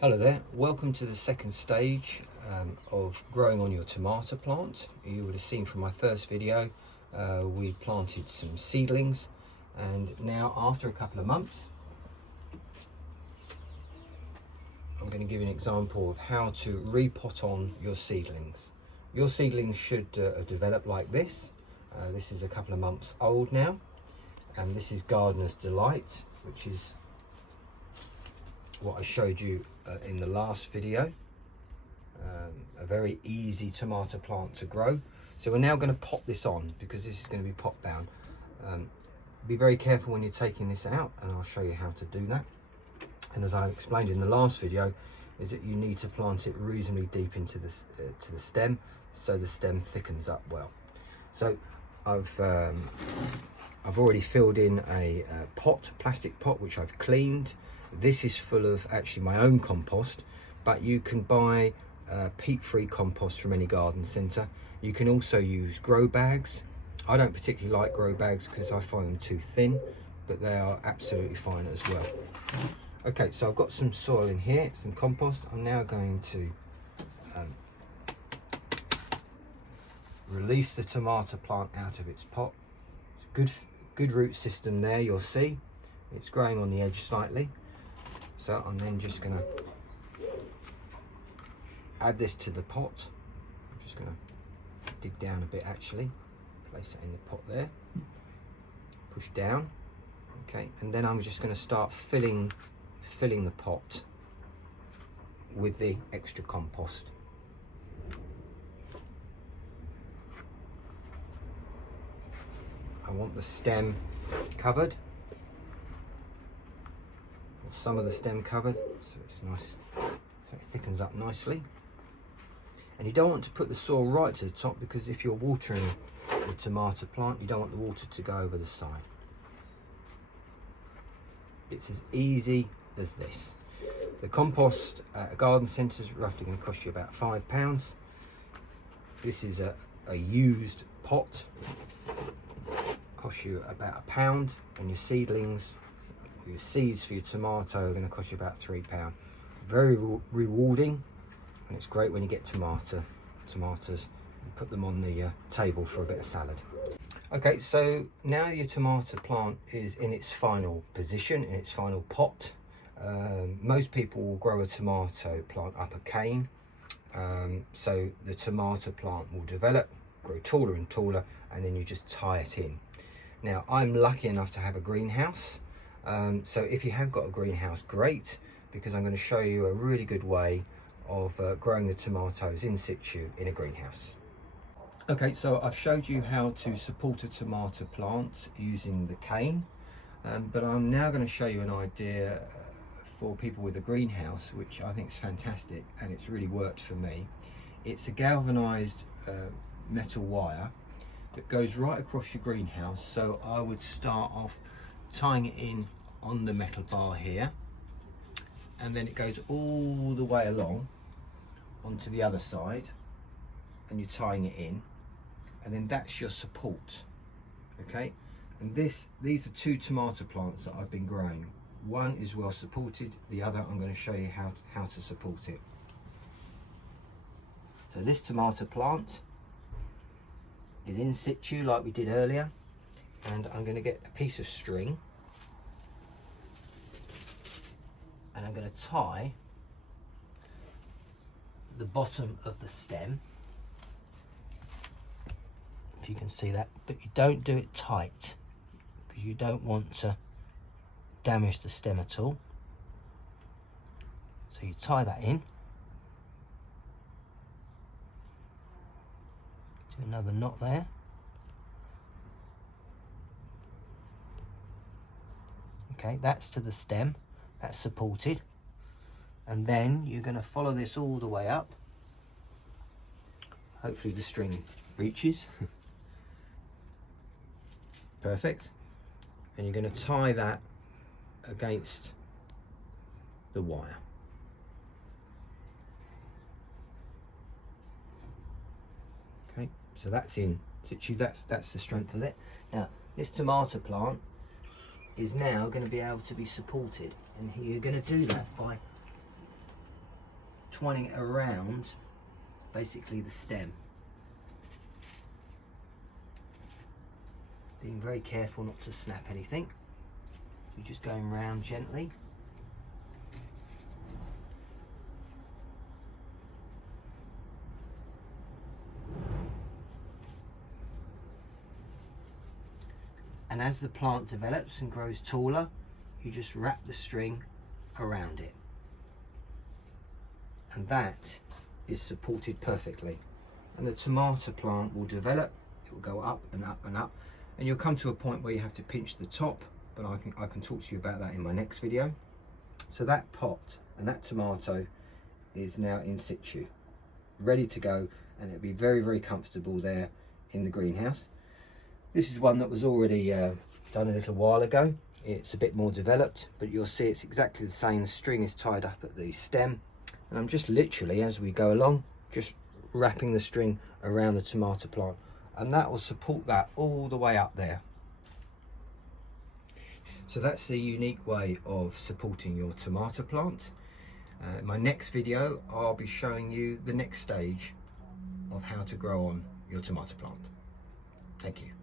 Hello there, welcome to the second stage of growing on your tomato plant. You would have seen from my first video we planted some seedlings, and now after a couple of months I'm going to give you an example of how to repot on your seedlings. Your seedlings should have developed like this. This is a couple of months old now, and this is Gardener's Delight, which is what I showed you in the last video. A very easy tomato plant to grow. So we're now going to pop this on because this is going to be pot bound. Be very careful when you're taking this out, and I'll show you how to do that. And as I explained in the last video, is that you need to plant it reasonably deep into this to the stem, so the stem thickens up well. So I've already filled in a plastic pot, which I've cleaned. This is full of actually my own compost, but you can buy peat-free compost from any garden centre. You can also use grow bags. I don't particularly like grow bags because I find them too thin, but they are absolutely fine as well. Okay, so I've got some soil in here, some compost. I'm now going to release the tomato plant out of its pot. Good root system there, you'll see. It's growing on the edge slightly. So I'm then just going to add this to the pot. I'm just going to dig down a bit actually. Place it in the pot there. Push down. Okay, and then I'm just going to start filling the pot with the extra compost. I want the stem covered. Some of the stem covered, so it's nice, so it thickens up nicely. And you don't want to put the soil right to the top, because if you're watering the tomato plant, you don't want the water to go over the side. It's as easy as this. The compost at a garden centre is roughly going to cost you about £5. This is a used pot, costs you about £1, and your seedlings, your seeds for your tomato, are going to cost you about £3. Very rewarding, and it's great when you get tomatoes and put them on the table for a bit of salad. Okay, so now your tomato plant is in its final position, in its final pot. Most people will grow a tomato plant up a cane, so the tomato plant will develop, grow taller and taller, and then you just tie it in. Now I'm lucky enough to have a greenhouse. So if you have got a greenhouse, great, because I'm going to show you a really good way of growing the tomatoes in situ in a greenhouse. Okay, so I've showed you how to support a tomato plant using the cane, but I'm now going to show you an idea for people with a greenhouse, which I think is fantastic, and it's really worked for me. It's a galvanized metal wire that goes right across your greenhouse. So I would start off tying it in on the metal bar here, and then it goes all the way along onto the other side, and you're tying it in, and then that's your support. Okay, and these are two tomato plants that I've been growing. One is well supported, the other I'm going to show you how to support it. So this tomato plant is in situ like we did earlier, and I'm going to get a piece of string, and I'm going to tie the bottom of the stem, if you can see that, but you don't do it tight because you don't want to damage the stem at all. So you tie that in, do another knot there. Okay, that's to the stem, that's supported, and then you're going to follow this all the way up. Hopefully the string reaches. Perfect. And you're going to tie that against the wire. Okay, so that's in situ, that's the strength of it. Now this tomato plant is now going to be able to be supported, and you're going to do that by twining it around basically the stem. Being very careful not to snap anything. You're just going round gently. And as the plant develops and grows taller, you just wrap the string around it. And that is supported perfectly. And the tomato plant will develop, it will go up and up and up, and you'll come to a point where you have to pinch the top, but I can talk to you about that in my next video. So that pot and that tomato is now in situ, ready to go, and it'll be very, very comfortable there in the greenhouse. This is one that was already done a little while ago. It's a bit more developed, but you'll see it's exactly the same. The string is tied up at the stem, and I'm just literally, as we go along, just wrapping the string around the tomato plant, and that will support that all the way up there. So that's the unique way of supporting your tomato plant. In my next video, I'll be showing you the next stage of how to grow on your tomato plant. Thank you.